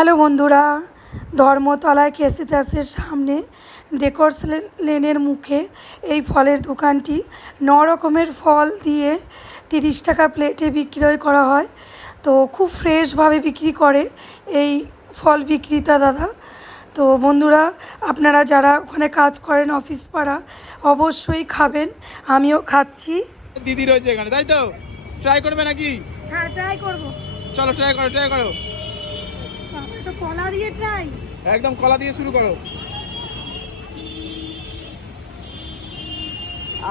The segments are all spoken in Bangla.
হ্যালো বন্ধুরা, ধর্মতলায় কেসিদাসের সামনে ডেকর্স লেনের মুখে এই ফলের দোকানটি 9 রকমের ফল দিয়ে 30 টাকা প্লেটে বিক্রয় করা হয়। তো খুব ফ্রেশভাবে বিক্রি করে এই ফল বিক্রেতা দাদা। তো বন্ধুরা, আপনারা যারা ওখানে কাজ করেন অফিস পাড়া, অবশ্যই খাবেন। আমিও খাচ্ছি। দিদি রয়েছে এখানে, তাই তো? ট্রাই করবে নাকি? হ্যাঁ, ট্রাই করবো। চলো ট্রাই করো। তো কলা দিয়ে ট্রাই, একদম কলা দিয়ে শুরু করো।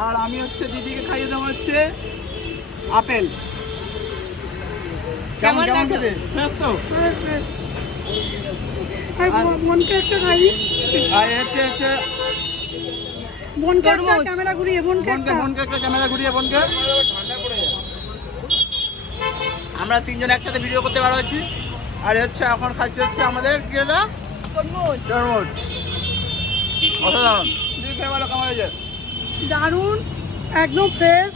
আর আমি দিদিকে খাইয়ে দেওয়া হচ্ছে আপেল। কেমন খেতে? ফ্রেশ তো? বোনকে একটা খাই। আর হচ্ছে বোনকে একটা ক্যামেরা ঘুরিয়ে, বোনকে একটা ক্যামেরা ঘুরিয়ে বোনকে। আমরা তিনজন একসাথে ভিডিও করতে বার হয়েছি। আর এখন খাচ্ছে আমাদের কি এটা? তরমুজ। অসাধারণ। দিদি খেয়ে ভালো, কেমন হয়েছে? দারুণ, একদম ফ্রেশ,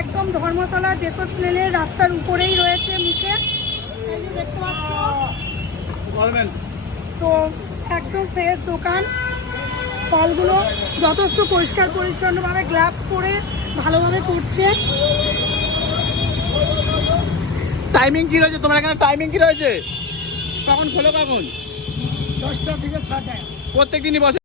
একদম ধর্মতলা ডেকর্স লেনের রাস্তার উপরেই রয়েছে মুখে, এই যে দেখতে পাচ্ছ। তো একদম ফ্রেশ দোকান। ফলগুলো যথেষ্ট পরিষ্কার পরিচ্ছন্নভাবে গ্লাভস পরে ভালোভাবে করছে। টাইমিং কি রয়েছে তোমার এখানে? টাইমিং কি রয়েছে? কখন খোলো? কখন? 10টা থেকে 6টা। প্রত্যেক দিনই বসে?